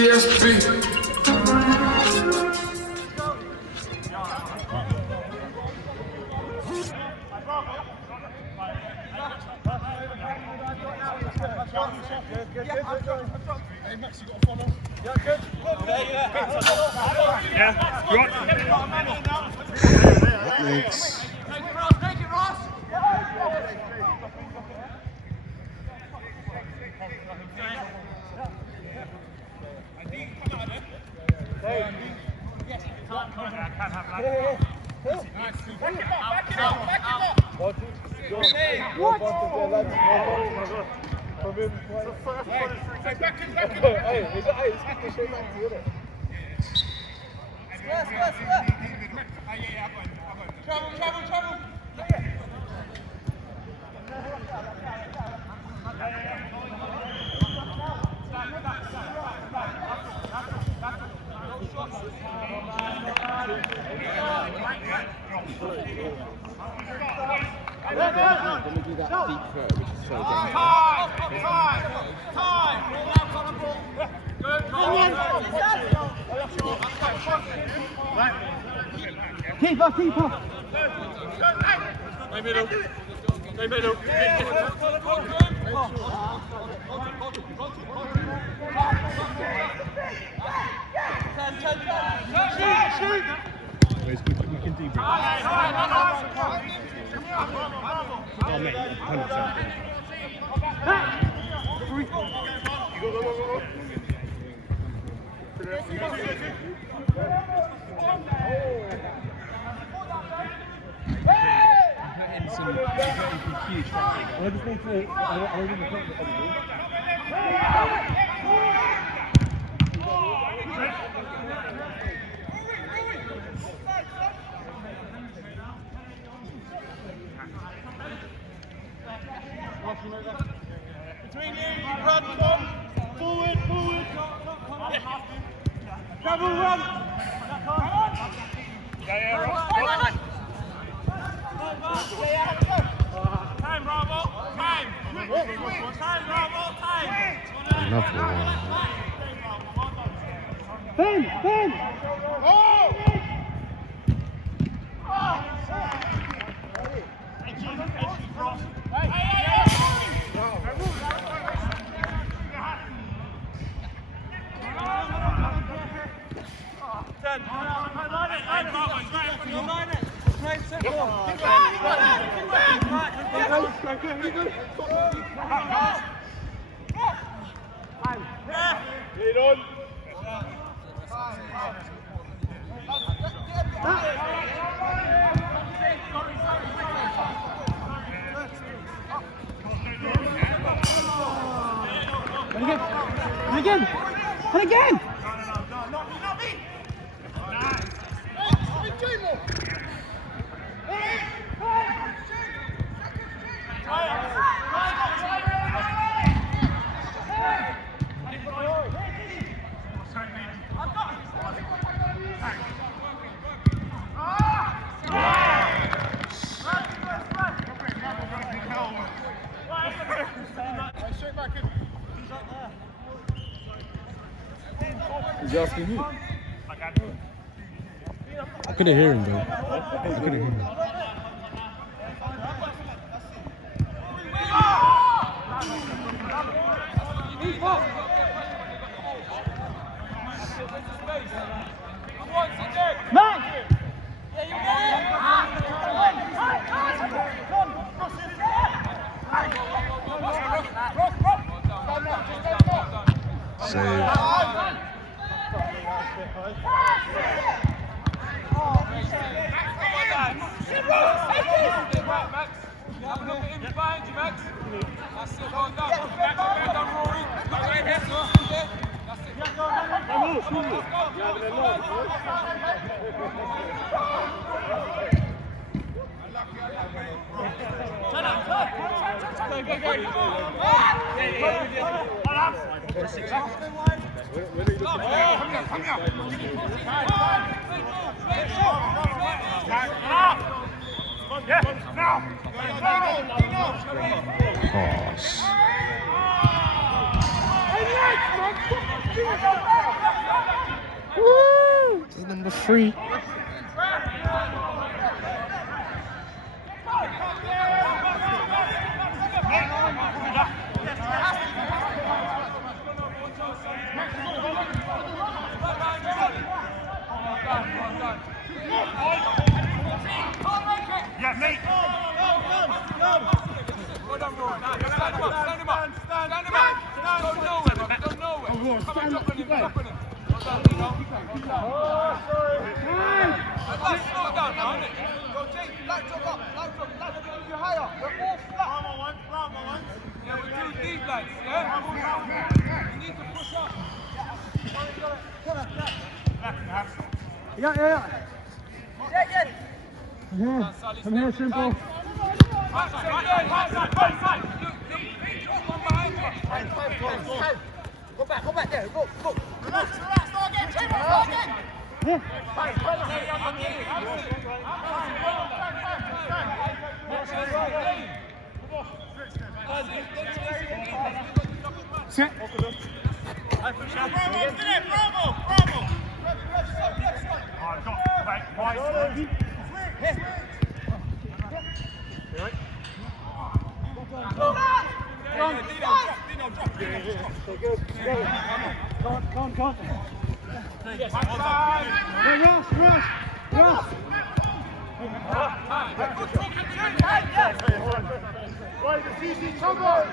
TSP. Hey Max, you got to follow. Yeah, good. Yeah, you want? Thanks. Take it, Ross. Travel. Let me do that deep throw, which is so dangerous. Keeper. Play middle. Shoot! You can deep throw. Oh, mate, 100%. Go. Some huge traffic. I just need to. I didn't think that Between you, run, forward. Travel, run. Yeah, Time, Bravo. Time. another one. Ben! Oh! Lead on. And again! He's asking you. I couldn't hear him, though. I couldn't hear him. Save. Woo! This is number 3. Yeah, mate. Yeah. Come here, Simple. Go back there. Go. Relax. Start again. Start again. Set. Bravo. Come on. Rush. Right, it's easy. Come on.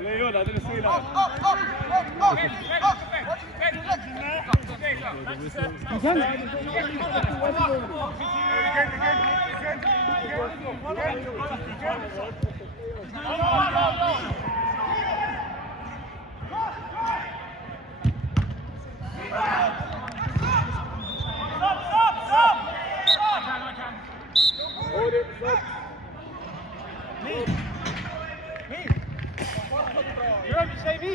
Leon, I didn't see that. Hold it, stop. You're up to say me.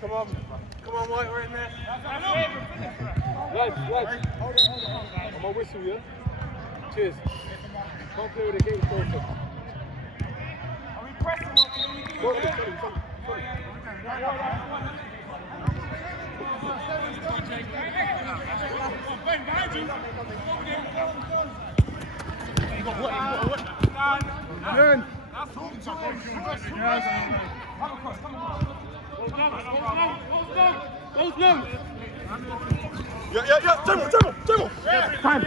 Come on, White, we're in there. Lads. I'm gonna whistle you. Cheers. Can't play with the game closer. Yeah. Dribble. Time.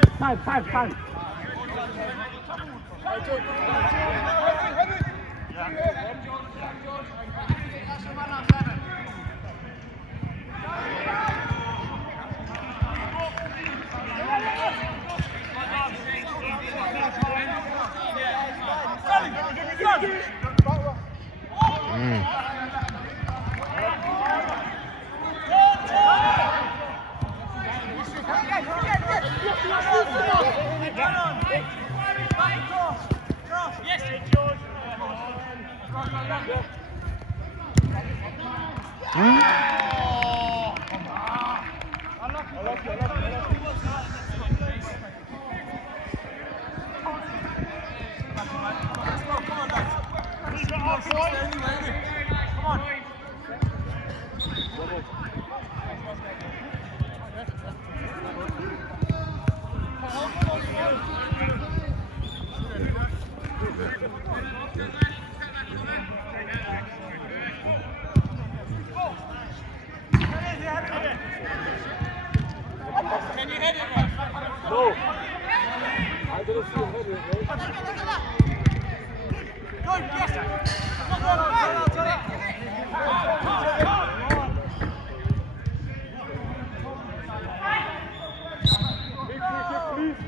Can you head it, man? No. I didn't see him head it, right? Good, yes. Big free kick, please.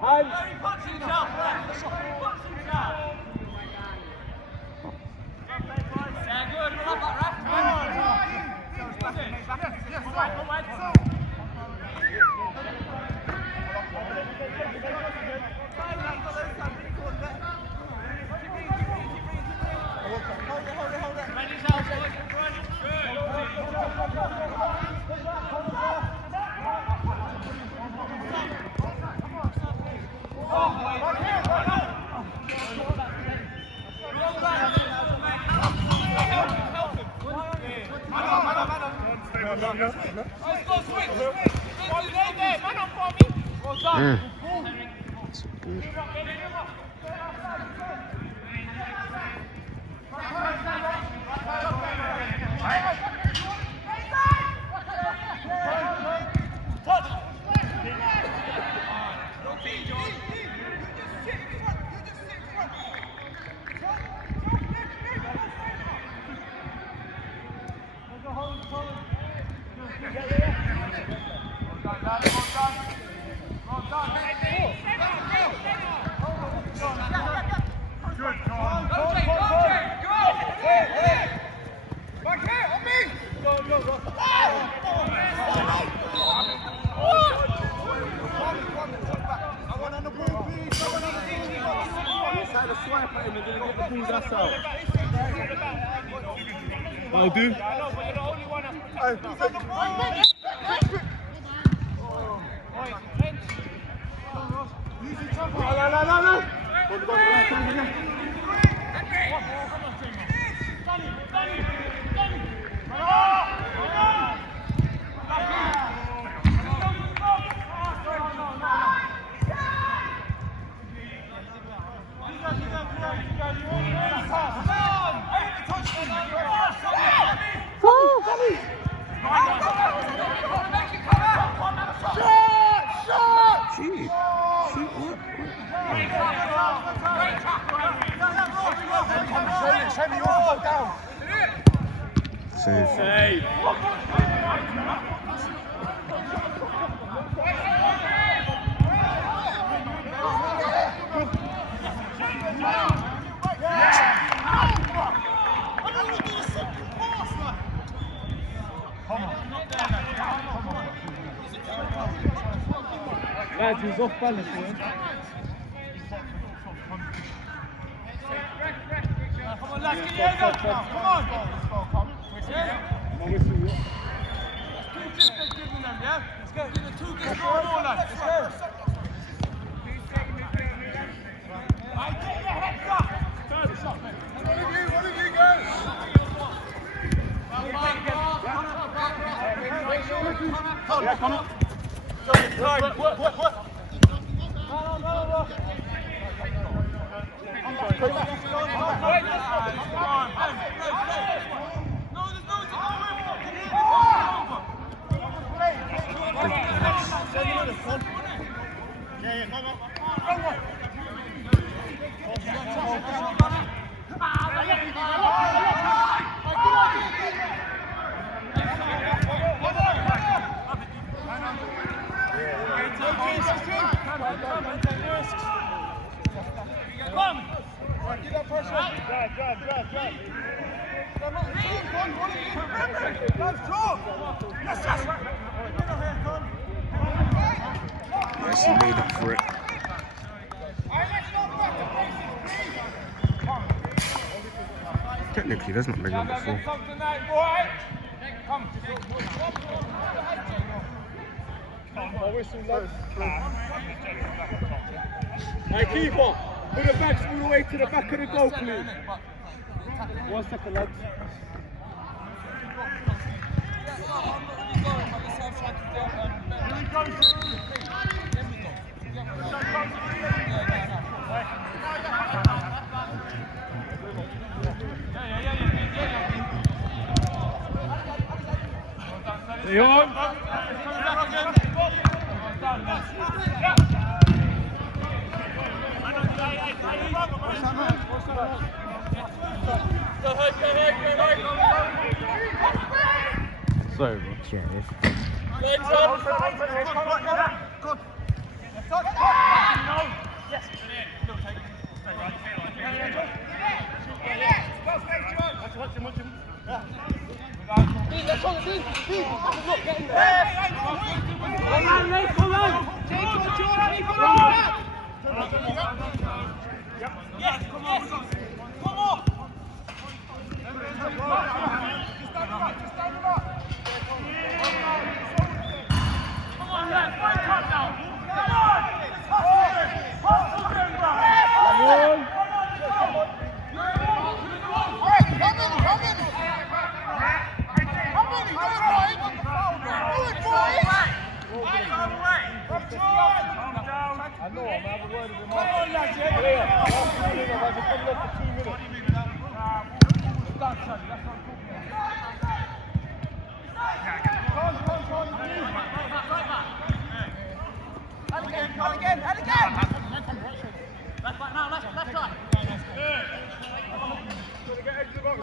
Hands. That's a ball. I'll do. Gee, shoot what? Save. Lads, he's off balance here. Come on, lads, get your head up now. Come on. I'm with you. Just keep giving them, yeah? Let's go. The two gets going on, lads. Let's go. I get your heads up. One of you guys. Yeah, come on. What? Yes, he made up for it. Technically, there's not big on before. Hey, keeper, put it back all the way to the back of the goal, please. 1 second, lads. You on? Sorry, bro. It's right, ref. I know, I'm having a word with him. Come on, lads, yeah. I'm calling him, I've just come left for 2 minutes. It's done, son, that's what I'm talking about. And again! Left back now, left back. Gotta get extra box.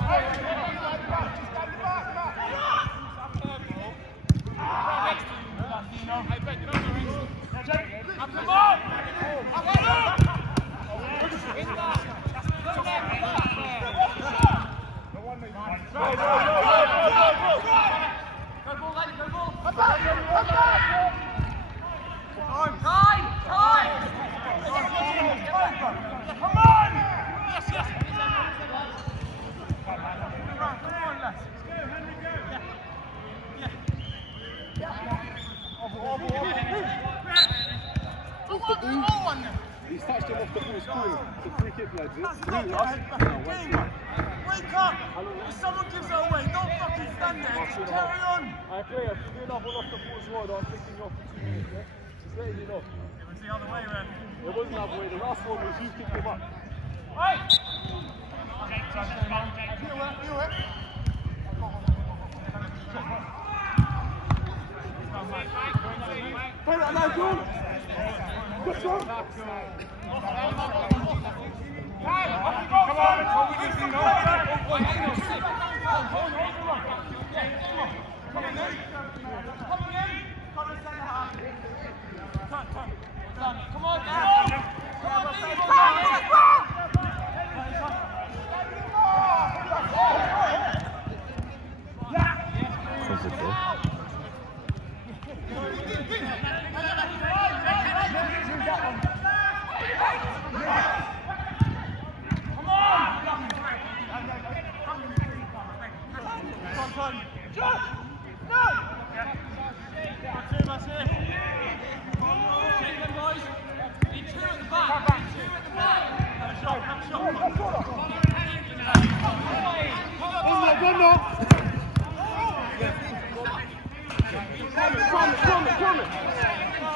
Come on! He's touched him off the ball, screw. It's a free kick, lads. Wake up! If someone gives it away, don't fucking stand there, just carry on! Alright, player, if you do another one off the ball as well, I'm taking you off for 2 minutes, yeah? Just letting you know. It was the other way, man. It wasn't the other way, the last one was you kicked him up. Hey! Play that now, John! Good shot! Come on, that's what we need to know. Come on, Covered, bro.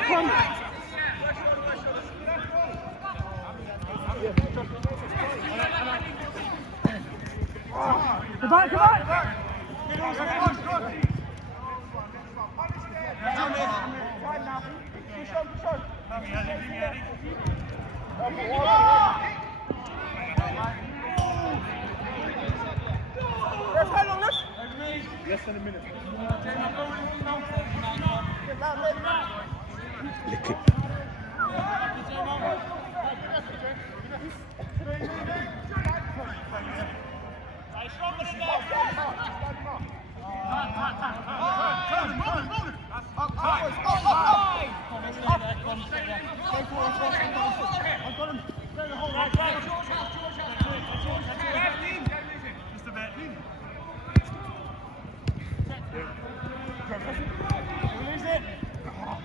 Come on! Less than a minute. Lick it.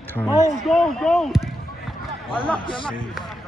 Time. Go! I love you. Save.